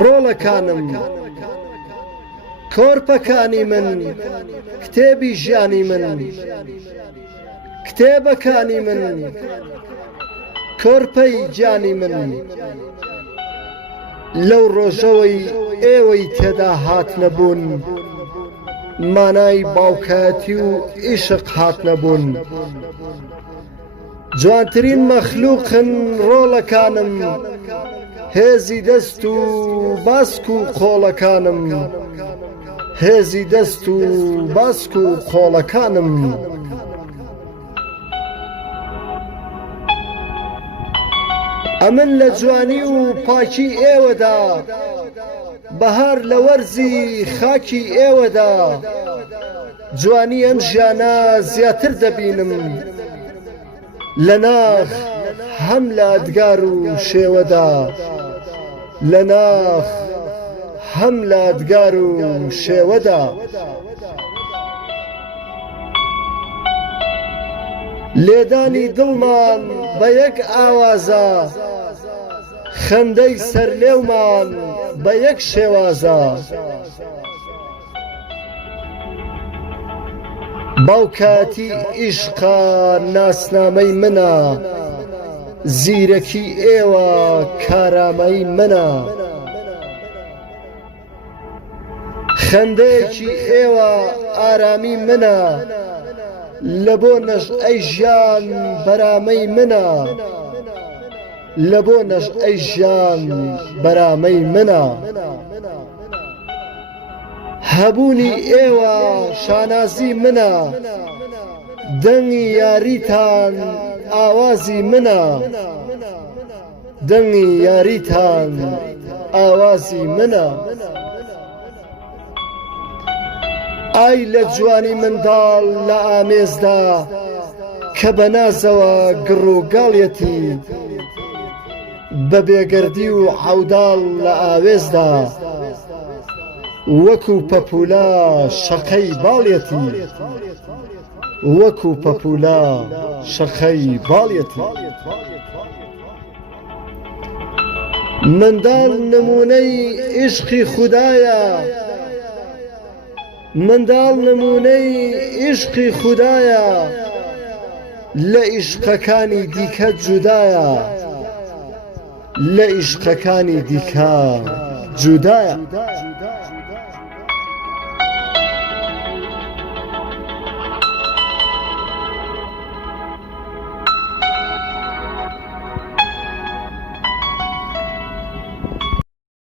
ڕۆڵەکانم کۆرپەکانی من کتێبی ژیانی من کتێبەکانی من کۆرپەی گیانی من لەو ڕۆژەوەی ئێوەی تێدا هاتنەبوون مانای باوکایەتی و ئیشق هاتنەبوون جوانترین مەخلووقن ڕۆڵەکانم هێزی دەست و باسک و قۆڵەکانم هێزی دەست و باسک و قۆڵەکانم ئەمن لە جوانی و پاکی ئێوەدا بەهار لە وەرزی خاکی ئێوەدا جوانی ئەم ژیانە زیاتر دەبینم لە ناخ هەم لە ئەدگار و شێوەدا لە ناخ هەم لە ئەدگار و شێوەدا لێدانی دڵمان بە یەک ئاوازە خەندەی سەرلێومان بە یەک شێوازە باوکاتی ئیشقا ناسنامەی منە زیرەکی ئێوە کارامەی منە خەندەیەکی ئێوە ئارامی منە لە بۆ نەژئەی ژیان بەرامەی منە لە بۆ نەژئەی ژیان بەرامەی منە هەبوونی ئێوە شانازی منە دەنگی یاریتان ئاوازی منە دەنگی یاریتان ئاوازی منە ئای لە جوانی منداڵ لە ئامێزدا کە بە نازەوە گڕوگاڵیەتی بە بێگەردی و عەوداڵ لە ئاوێزدا وەکو پەپوولە شەقەی باڵیەتی وەکو پەپوولە شەقەی باڵیەتی منداڵ نمونەی عیشقی خودایە منداڵ نمونەی عیشقی خودایە لە عیشقەکانی دیکە جودایە لە عیشقەکانی دیکە جودایە